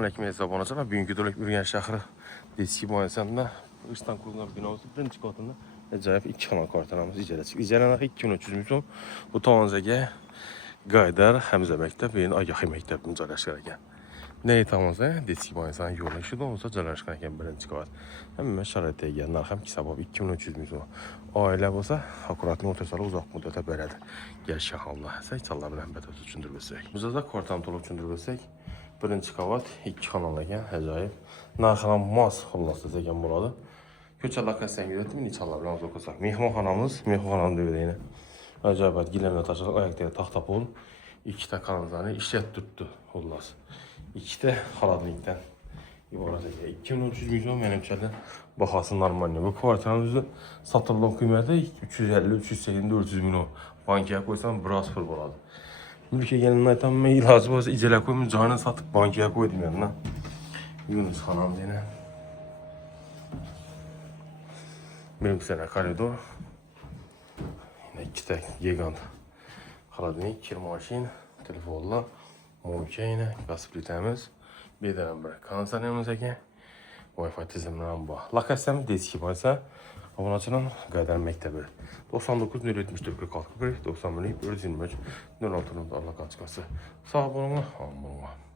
Assalamualaikum hesablanacaq. Bugünkü dölək Ürgən şəhəri Deski müəssisəsində İstanbul Kurumlar binası birinci qatında acayip 2 kanal kvartalımız icara çıxır. İcarə 2300 milyon. Bu Tavanzəgə Qaydar Həmzə məktəb və Agaxı məktəbinin cərəşqərəkən. Nəyi tamamsa Deski müəssisəsinin yolu işi də olsa cərəşqərəkən birinci qat. Həmin şəraitə gələn narxım hesabı 2300 milyon. Ailə olsa akuratlı ortasarı uzaq müddətə belədir. Gəlişə halına həsək çallar bilən bətət üçündürülsək. Bizə də kvartam tolu üçündürülsək. Birinci qavat 2 kanal ekan, acayip. Narxına mas xullasızəgən buradı. Köçə lakasyan görətdim, neçə Allah bilən zoqasaq. Mehmanxanamız, mehmanxanam deyil deyinə. Acayip giləmlə taşırıq, ayaqdaya taxta pol. 2 də kanallarını işlət tutdu xullas. 2 də xaladlikdən ibarət edir. 2300 milyon mənimçədən baxası normaldir. Bu kvartalın üzrə satılığın qiyməti 350, 380, 400 milyon. Bankaya qoysan biraz pul boladı. Mülkiyə gəlinən tam mən ilacı varsa icələ qoyum, canını satıb bankaya qoydum yanına. Yunus xanam deyinə. Benim sənə koridor. Yine 2 tək gigant xaladnik, kirmaşin, telefonla, mumka yine, qaz plitəmiz. Bir dənə bir kondisionerimiz ekan. Wi-Fi tizimlənən bu. Lokasiyamız Deski varsa, abunəçinin Qaydar məktəbi. 99 074 46 91 123 06 Allah qaçqası. Sağ olun, amma.